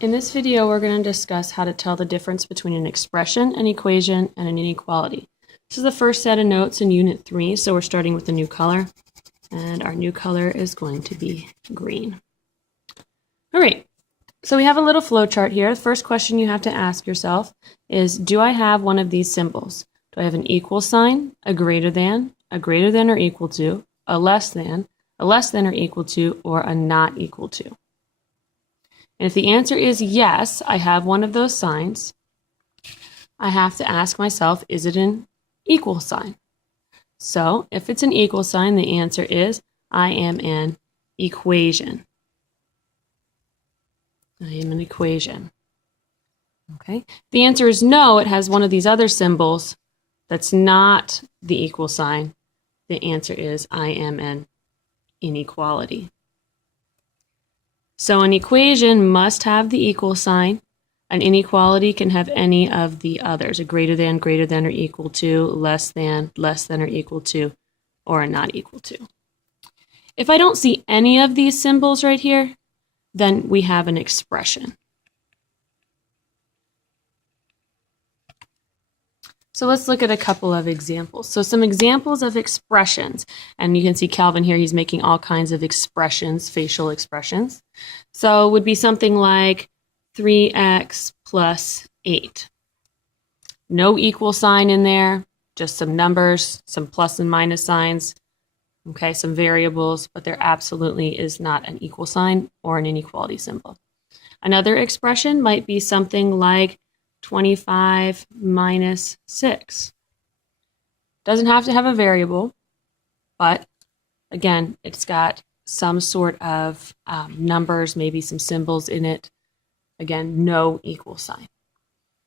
In this video, we're going to discuss how to tell the difference between an expression, an equation, and an inequality. This is the first set of notes in Unit 3, so we're starting with a new color, and our new color is going to be green. All right, so we have a little flow chart here. The first question you have to ask yourself is, do I have one of these symbols? Do I have an equal sign, a greater than or equal to, a less than or equal to, or a not equal to? And if the answer is yes, I have one of those signs, I have to ask myself, is it an equal sign? So if it's an equal sign, the answer is I am an equation. I am an equation. Okay. If the answer is no, it has one of these other symbols that's not the equal sign. The answer is I am an inequality. So an equation must have the equal sign. An inequality can have any of the others, a greater than or equal to, less than or equal to, or a not equal to. If I don't see any of these symbols right here, then we have an expression. So let's look at a couple of examples. So some examples of expressions, and you can see Calvin here, he's making all kinds of expressions, facial expressions. So it would be something like 3x plus 8. No equal sign in there, just some numbers, some plus and minus signs, okay, some variables, but there absolutely is not an equal sign or an inequality symbol. Another expression might be something like 25 minus 6. Doesn't have to have a variable, but again, it's got some sort of numbers, maybe some symbols in it. Again, no equal sign.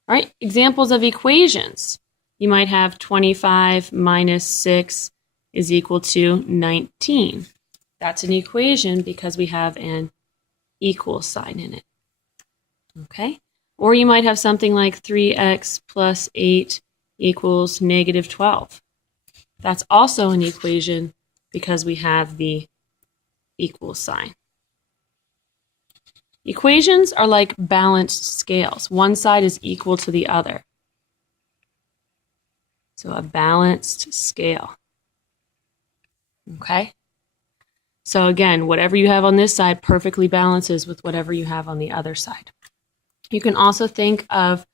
All right, examples of equations. You might have 25 minus 6 is equal to 19. That's an equation because we have an equal sign in it. Okay? Or you might have something like 3x plus 8 equals negative 12. That's also an equation because we have the equal sign. Equations are like balanced scales. One side is equal to the other. So a balanced scale. Okay? So again, whatever you have on this side perfectly balances with whatever you have on the other side. You can also think of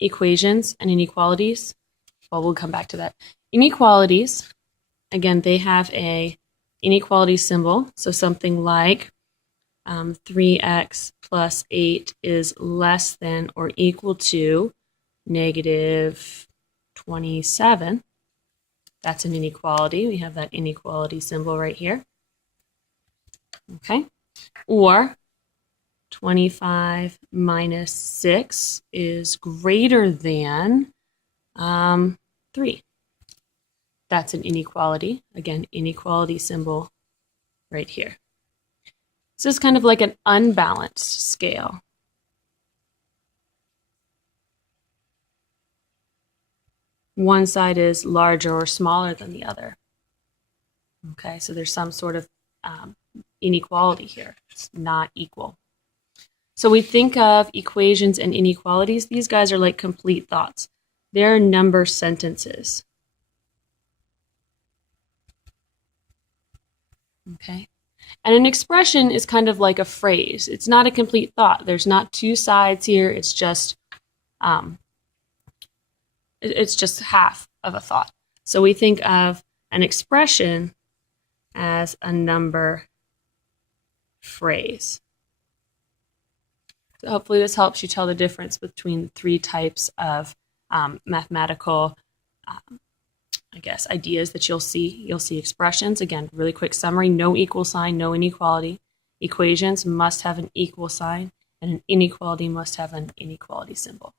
equations and inequalities. Well, we'll come back to that. Inequalities, again, they have a inequality symbol. So something like 3x plus 8 is less than or equal to negative 27. That's an inequality. We have that inequality symbol right here. Okay. Or 25 minus 6 is greater than 3. That's an inequality. Again, inequality symbol right here. This is kind of like an unbalanced scale. One side is larger or smaller than the other. Okay, so there's some sort of inequality here. It's not equal. So we think of equations and inequalities. These guys are like complete thoughts. They're number sentences. Okay. And an expression is kind of like a phrase. It's not a complete thought. There's not two sides here. It's just half of a thought. So we think of an expression as a number phrase. So hopefully this helps you tell the difference between the three types of mathematical ideas that you'll see. You'll see expressions. Again, really quick summary: no equal sign, no inequality. Equations must have an equal sign, and an inequality must have an inequality symbol.